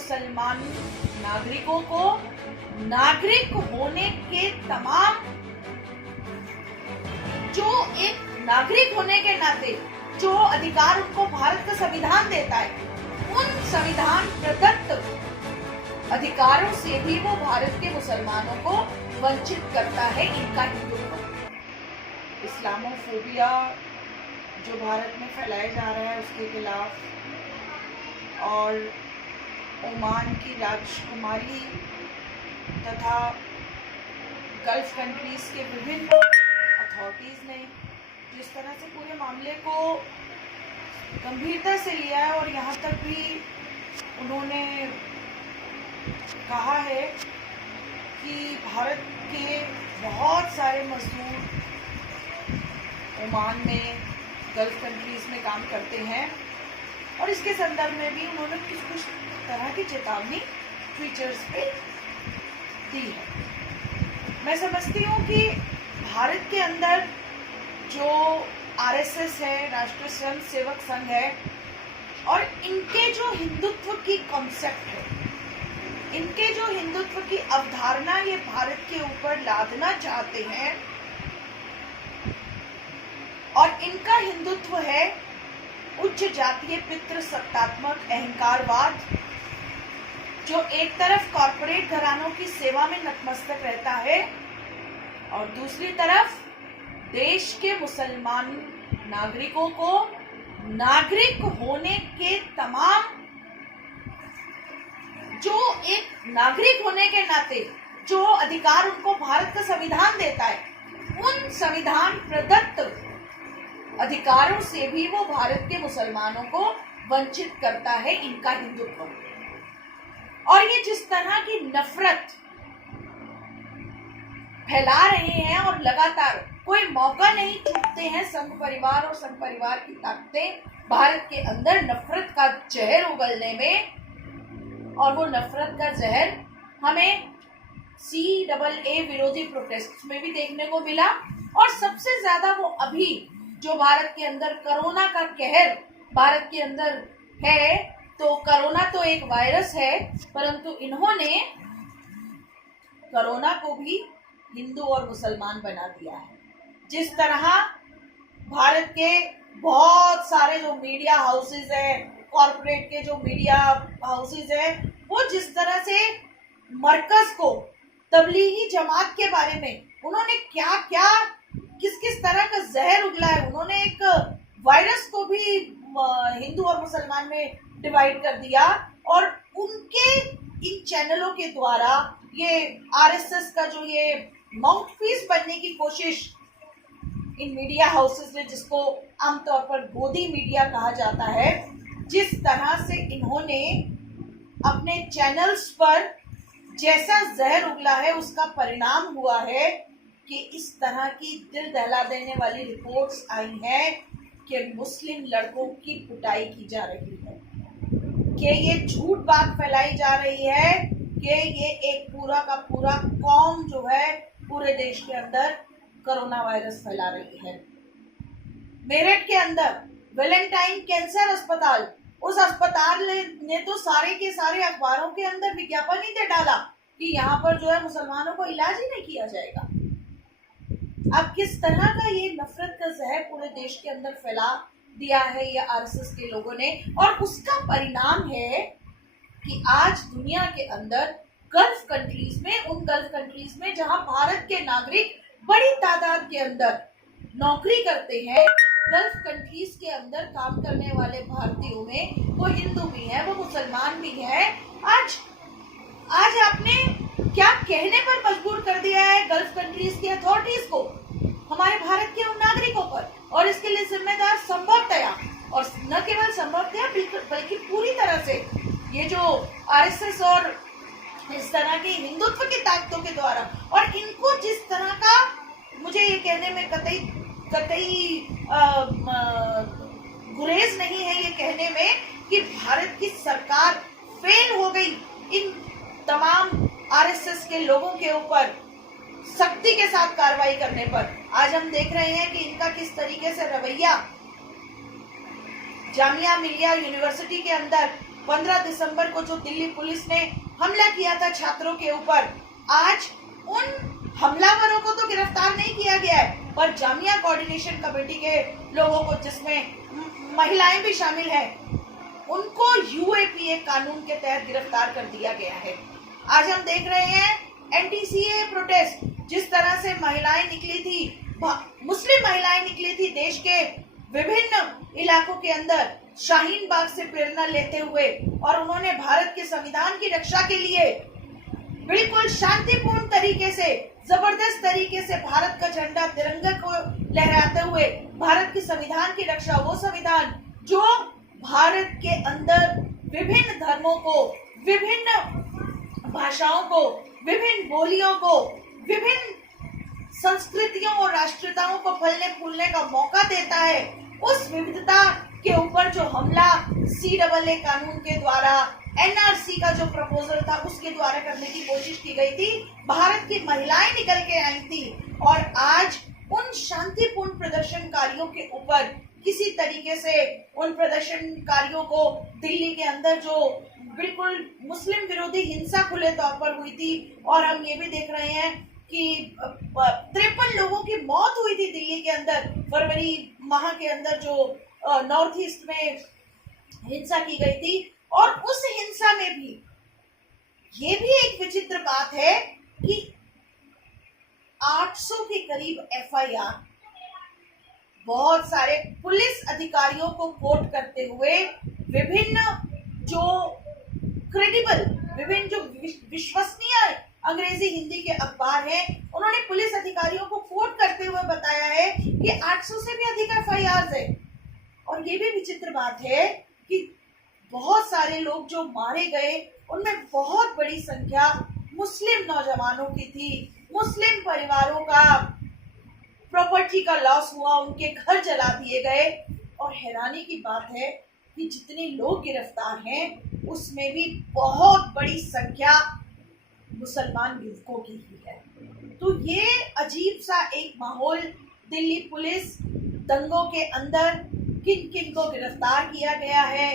मुसलमान नागरिकों को नागरिक होने के तमाम, जो एक नागरिक होने के नाते जो अधिकार उनको भारत का संविधान देता है, उन संविधान प्रदत्त अधिकारों से भी वो भारत के मुसलमानों को वंचित करता है। इनका हिंदुत्व, इस्लामोफोबिया जो भारत में फैलाया जा रहा है उसके खिलाफ, और ओमान की राजकुमारी तथा गल्फ कंट्रीज के विभिन्न अथॉरिटीज ने जिस तरह से पूरे मामले को गंभीरता से लिया है, और यहाँ तक भी उन्होंने कहा है कि भारत के बहुत सारे मजदूर ओमान में, गल्फ कंट्रीज में काम करते हैं, और इसके संदर्भ में भी उन्होंने कुछ तरह की चेतावनी ट्विटर्स पे दी है। मैं समझती हूँ कि भारत के अंदर जो आरएसएस है, राष्ट्रीय स्वयं सेवक संघ है, और इनके जो हिंदुत्व की कॉन्सेप्ट है, इनके जो हिंदुत्व की अवधारणा ये भारत के ऊपर लादना चाहते हैं, और इनका हिंदुत्व है उच्च जातीय पितृ सत्तात्मक अहंकारवाद, जो एक तरफ कॉरपोरेट घरानों की सेवा में नतमस्तक रहता है और दूसरी तरफ देश के मुसलमान नागरिकों को नागरिक होने के तमाम, जो एक नागरिक होने के नाते जो अधिकार उनको भारत का संविधान देता है, उन संविधान प्रदत्त अधिकारों से भी वो भारत के मुसलमानों को वंचित करता है। इनका हिंदुत्व, और ये जिस तरह की नफरत फैला रहे हैं और लगातार कोई मौका नहीं छूटते हैं संघ परिवार और संघ परिवार की ताकतें भारत के अंदर नफरत का जहर उगलने में, और वो नफरत का जहर हमें CAA विरोधी प्रोटेस्ट में भी देखने को मिला, और सबसे ज्यादा वो अभी जो भारत के अंदर कोरोना का कहर भारत के अंदर है, तो कोरोना तो एक वायरस है, परंतु इन्होंने कोरोना को भी हिंदू और मुसलमान बना दिया है। जिस तरह भारत के बहुत सारे जो मीडिया हाउसेज है, कॉर्पोरेट के जो मीडिया हाउसेज है, वो जिस तरह से मरकज को, तबलीगी जमात के बारे में उन्होंने क्या क्या किस किस तरह का जहर उगला है, उन्होंने एक वायरस को भी हिंदू और मुसलमान में डिवाइड कर दिया, और उनके इन चैनलों के द्वारा ये आरएसएस का जो ये माउथपीस बनने की कोशिश इन मीडिया हाउसेस ने, जिसको आमतौर पर गोदी मीडिया कहा जाता है, जिस तरह से इन्होंने अपने चैनल्स पर जैसा जहर उगला है, उसका परिणाम हुआ है कि इस तरह की दिल दहला देने वाली रिपोर्ट्स आई हैं कि मुस्लिम लड़कों की पिटाई की जा रही है, कि ये झूठ बात फैलाई जा रही है कि ये एक पूरा का पूरा कौम जो है पूरे देश के अंदर कोरोना वायरस फैला रही है। मेरठ के अंदर वैलेंटाइन कैंसर अस्पताल, उस अस्पताल ने तो सारे के सारे अखबारों के अंदर विज्ञापन ही दे डाला कि यहाँ पर जो है मुसलमानों को इलाज ही नहीं किया जाएगा। अब किस तरह का ये नफरत का जहर पूरे देश के अंदर फैला दिया है ये आरएसएस के लोगों ने, और उसका परिणाम है कि आज दुनिया के अंदर गल्फ कंट्रीज में, उन गल्फ कंट्रीज में जहां भारत के नागरिक बड़ी तादाद के अंदर नौकरी करते हैं, गल्फ कंट्रीज के अंदर काम करने वाले भारतीयों में वो हिंदू भी हैं, वो मुसलमान भी हैं। आज आपने क्या कहने पर मजबूर कर दिया है गल्फ कंट्रीज की अथॉरिटीज को, हमारे भारत के उन नागरिकों पर, और इसके लिए जिम्मेदार संभवतया, और न केवल संभवतया बल्कि पूरी तरह से ये जो आरएसएस और इस तरह की हिंदुत्व की ताकतों के द्वारा, और इनको जिस तरह का, मुझे ये कहने में कतई गुरेज नहीं है ये कहने में कि भारत की सरकार फेल हो गई इन तमाम आरएसएस के लोगों के ऊपर सख्ती के साथ कार्रवाई करने पर। आज हम देख रहे हैं कि इनका किस तरीके से रवैया जामिया मिलिया यूनिवर्सिटी के अंदर 15 दिसंबर को जो दिल्ली पुलिस ने हमला किया था छात्रों के ऊपर, आज उन हमलावरों को तो गिरफ्तार नहीं किया गया है, पर जामिया कोऑर्डिनेशन कमेटी के लोगों को, जिसमें महिलाएं भी शामिल हैं, उनको यूएपीए कानून के तहत गिरफ्तार कर दिया गया है। आज हम देख रहे हैं एंटी-सीएए प्रोटेस्ट, जिस तरह से महिलाएं निकली थी, मुस्लिम महिलाएं निकली थी देश के विभिन्न इलाकों के अंदर शाहीन बाग से प्रेरणा लेते हुए, और उन्होंने भारत के संविधान की रक्षा के लिए बिल्कुल शांतिपूर्ण तरीके से, जबरदस्त तरीके से भारत का झंडा, तिरंगा को लहराते हुए भारत के संविधान की रक्षा, वो संविधान जो भारत के अंदर विभिन्न धर्मों को, विभिन्न भाषाओं को, विभिन्न बोलियों को, विभिन्न संस्कृतियों और राष्ट्रीयताओं को फलने फूलने का मौका देता है, उस विविधता के ऊपर जो हमला CAA कानून के द्वारा, NRC का जो प्रपोजल था उसके द्वारा करने की कोशिश की गई थी, भारत की महिलाएं निकल के आई थी, और आज उन शांतिपूर्ण प्रदर्शनकारियों के ऊपर किसी तरीके से उन प्रदर्शनकारियों को दिल्ली के अंदर जो बिल्कुल मुस्लिम विरोधी हिंसा खुले तौर पर हुई थी, और हम ये भी देख रहे हैं कि 53 लोगों की मौत हुई थी दिल्ली के अंदर फरवरी माह के अंदर, जो नॉर्थ ईस्ट में हिंसा की गई थी। और उस हिंसा में भी ये भी एक विचित्र बात है कि 800 के करीब FIR बहुत सारे पुलिस अधिकारियों को कोट करते हुए, विभिन्न जो क्रेडिबल, विभिन्न जो विश्वसनीय अंग्रेजी हिंदी के अखबार हैं, उन्होंने पुलिस अधिकारियों को कोट करते हुए बताया है कि 800 से भी अधिक FIR है। और ये भी विचित्र बात है कि बहुत सारे लोग जो मारे गए, उनमें बहुत बड़ी संख्या मुस्लिम नौजवानों की थी, मुस्लिम परिवारों का प्रॉपर्टी का लॉस हुआ, उनके घर जला दिए गए। और हैरानी की बात है कि जितने लोग गिरफ्तार हैं, उसमें भी बहुत बड़ी संख्या मुसलमान युवकों की ही है। तो ये अजीब सा एक माहौल, दिल्ली पुलिस दंगों के अंदर किन किन को गिरफ्तार किया गया है,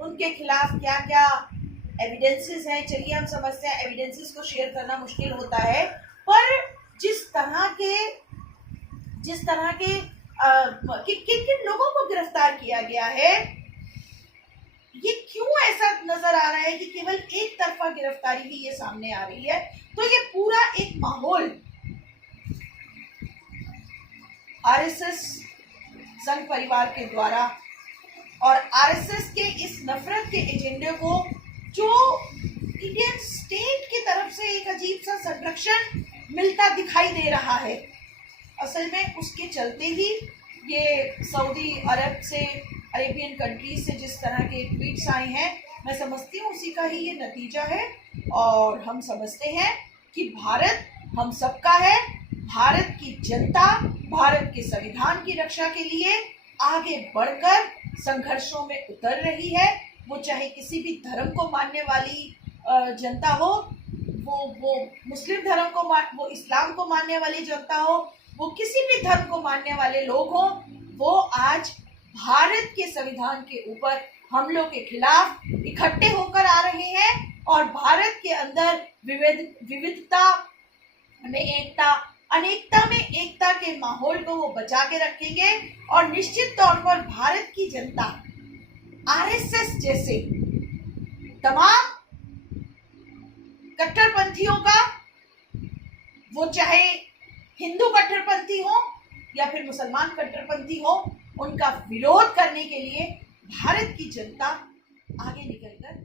उनके खिलाफ क्या क्या एविडेंसेस हैं, चलिए हम समझते हैं। एविडेंसेस को शेयर करना मुश्किल होता है, पर जिस तरह के किन किन लोगों को गिरफ्तार किया गया है, ये क्यों ऐसा नजर आ रहा है कि केवल एक तरफा गिरफ्तारी ही ये सामने आ रही है। तो ये पूरा एक माहौल RSS संघ परिवार के द्वारा और RSS के इस नफरत के एजेंडे को, जो इंडियन स्टेट की तरफ से एक अजीब सा संरक्षण मिलता दिखाई दे रहा है, असल में उसके चलते ही ये सऊदी अरब से, अरेबियन कंट्रीज से जिस तरह के ट्वीट्स आए हैं, मैं समझती हूँ उसी का ही ये नतीजा है। और हम समझते हैं कि भारत हम सबका है, भारत की जनता भारत के संविधान की रक्षा के लिए आगे बढ़कर संघर्षों में उतर रही है। वो चाहे किसी भी धर्म को मानने वाली जनता हो, वो मुस्लिम धर्म को वो इस्लाम को मानने वाली जनता हो, वो किसी भी धर्म को मानने वाले लोग हों, वो आज भारत के संविधान के ऊपर हमलों के खिलाफ इकट्ठे होकर आ रहे हैं, और भारत के अंदर विविधता में एकता, अनेकता में एकता के माहौल को वो बचा के रखेंगे। और निश्चित तौर पर भारत की जनता RSS जैसे तमाम कट्टरपंथियों का, वो चाहे हिंदू कट्टरपंथी हो या फिर मुसलमान कट्टरपंथी हो, उनका विरोध करने के लिए भारत की जनता आगे निकलकर